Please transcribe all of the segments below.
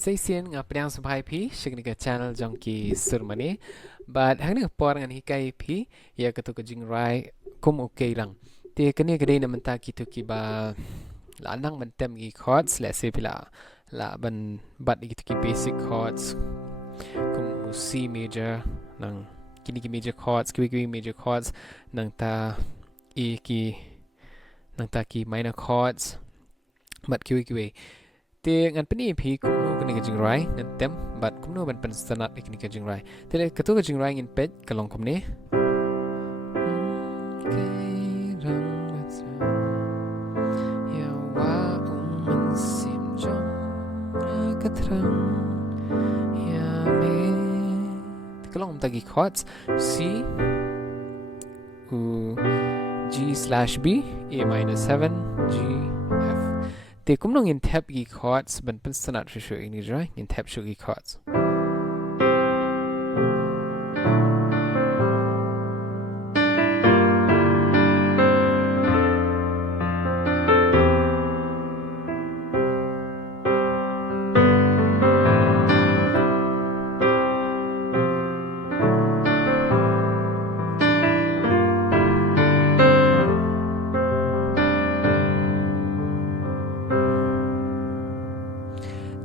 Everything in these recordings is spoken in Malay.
Saya sian ngapang sampai pi shikni ke channel jongki surmani but hang ni por ngan hikai pi ya ketu ke jingrai kum u keirang te kene gede na menta kitu ki ba lanang mentem gi chords let's say pila la ban but gitu ki basic chords kum u C major nang kini ki major chords ki major chords nang ta E ki nang ta ki minor chords but ki te ngan pani pi kum no kini ka jingrai ngan tem but kum no ban pan sanat kini ka jingrai te le ketu ka jingrai ngin pet kalong kum ni ya wa sim jong ka trang ya me te kalong tagi chords C U G/B A minor 7 G F te kum nong in tab gi chords ban pen sanat shu ini right in tab shu gi chords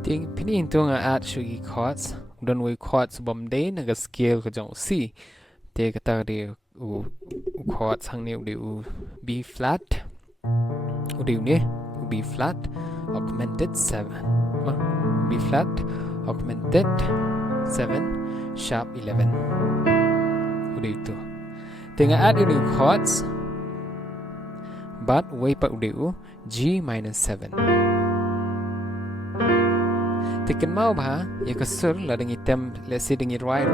ting pini into nga add shugi chords don we chords bom day na ga scale ko jong C te kata de u chords hang ne u B flat u de ne u B flat augmented 7 B flat augmented 7 sharp 11 u de itu te nga add u chords but way pa u de u G minus 7 Tiken mau bah ya kesur la dengi tem let's say dengi right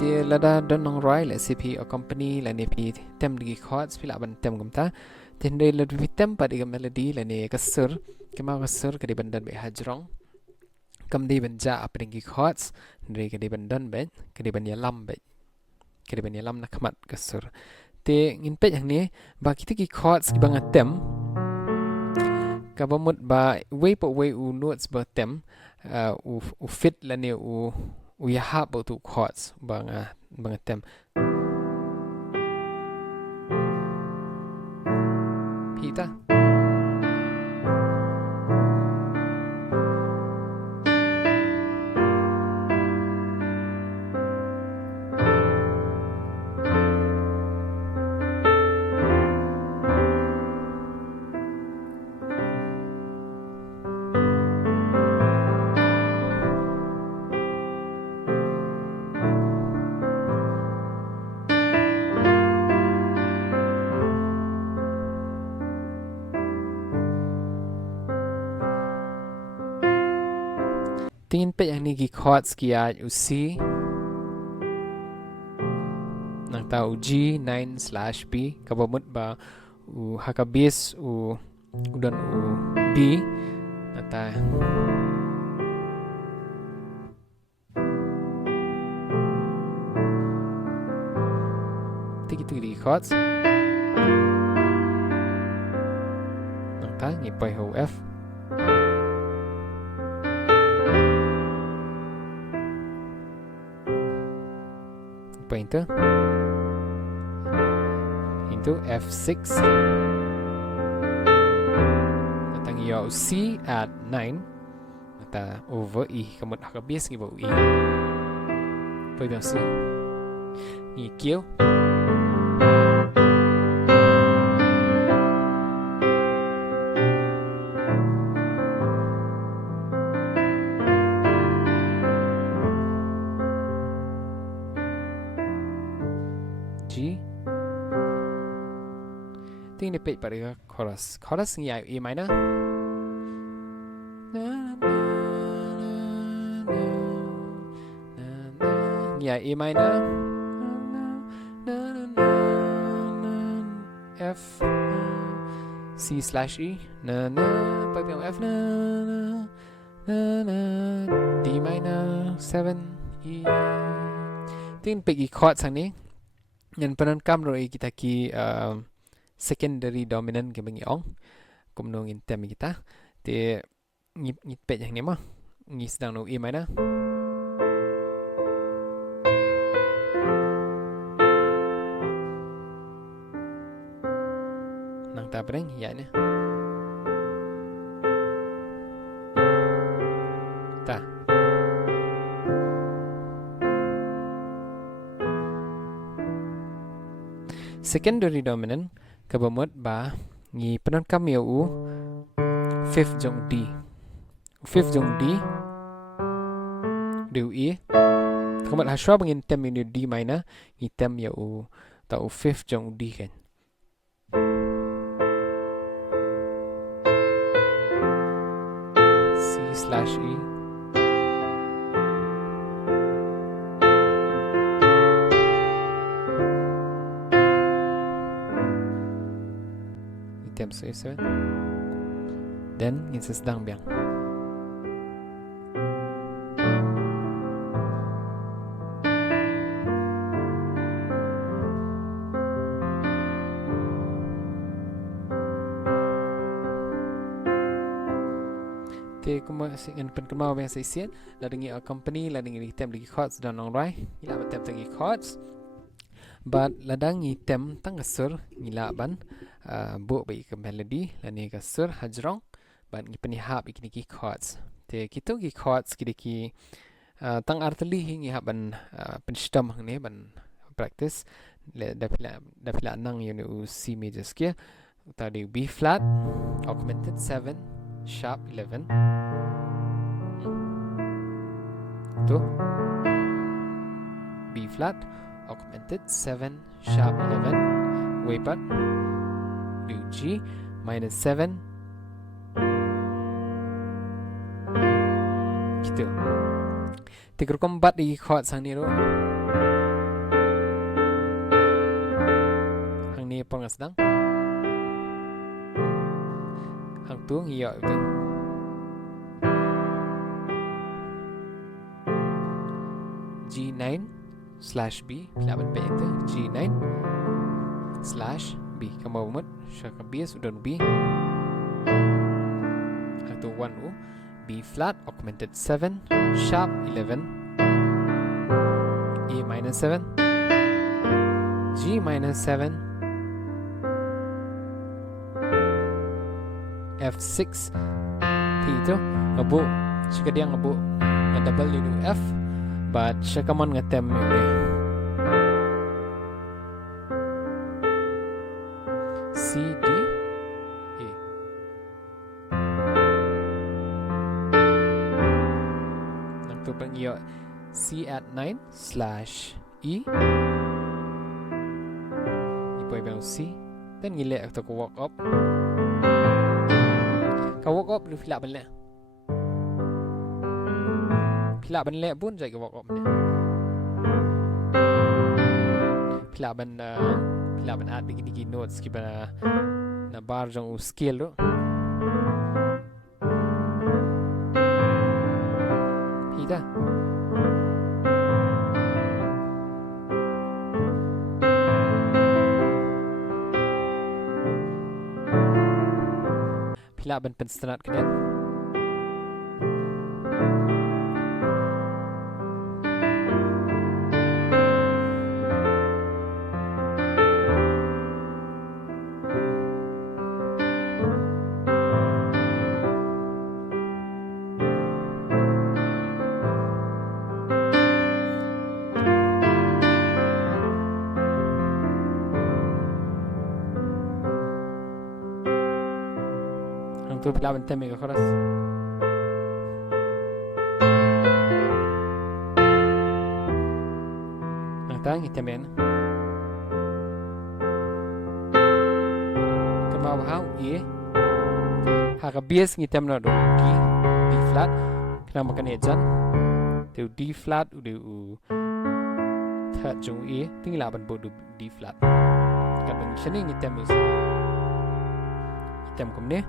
dia lada don nong right let's say pi accompany la ne pi tem dengi chords pi la ban tem gum ta Tende lebih tempat dengan melodi lani kasur kemau kasur kadi bandan be hajrong kam di banja apa dengan chords dari kadi bandan be kadi ban yalam be kadi ban yalam nak mat kasur te ngin pet yang ni ba kita ki chords ki bang tem ka bamut ba way u notes ba tem u fit lani u yahap tu chords bang tem Pita. Tingin pet yang ni gi chords ki aj u C nang tau G 9/B kabamut ba u hakabis u udan u B nata tigi di chords nang ta ni pai ho F into F6 natang yo C at 9 nata over E kamut hakabis ngi ba E pwede C ni Q G Ting ni pet pada chorus ni A minor ni A minor F C/E na na pagpiang F na D minor 7 E. Tingin pergi chord sang ni. Yang penan kam roi kita ki secondary dominant ke bengi ong. Kumnong intem kita. Te ngit pet yang ni mah. Ngi sedang no E minor. Nang ta bereng ya ni. Ta. Secondary dominant kabamut ba ngi penan kam ya u fifth jong D. Fifth jong D du E. Kamat haswa bangin tem ini D minor ngi tem ya u ta u fifth jong D kan. C/E. Item so then ngin sedang biang. Te kuma singan pen kemau yang saya la dengi company la dengi item lagi chords dan nong rai ila item lagi chords but ladang item tang kasur ngila ban bu bai ke melody la ni kasur hajrong ban ngi penihap ikini ki chords te kito ki chords ki tang artli ngi haban penstam ni ban practice le dapila nang yunu C major scale tadi B flat augmented 7 sharp 11 tu B flat augmented 7 sharp 11 way part do G minus 7 gitu. Tiga kombat di chord sang ni ro. Hang ni pon sedang. Hang tu ngiyo tu. G9/B laban pe itu G9/B kamu umut syaka B sudah B atau 1 B flat augmented 7 sharp 11 E minus 7 G minus 7 F6 itu ngebu jika dia ngebu double itu F but syaka man ngetem ni C D E nang tu pangyo C at 9/E ipoy bang C dan ngilek atau walk up ka walk up lu filak balik filak balik pun jadi walk up ni filak ban ad digi notes ki ba na bar jong scale ro hida filak ban penstrat kedan tu filak ban tem ke keras tang itemen kemau hau e ha bias ngitem na do D flat kena makan ejan tu D flat u third jong e tingla ban bodu D flat kan bang sini ngitem is jam kum ni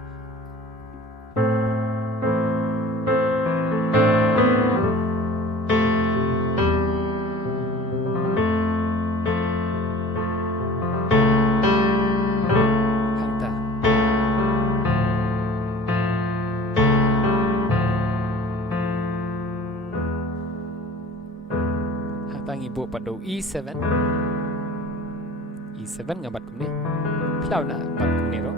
hang ta hang ta ngi bu pada E7 E7 ngabat kum ni plau na bat kum ni ro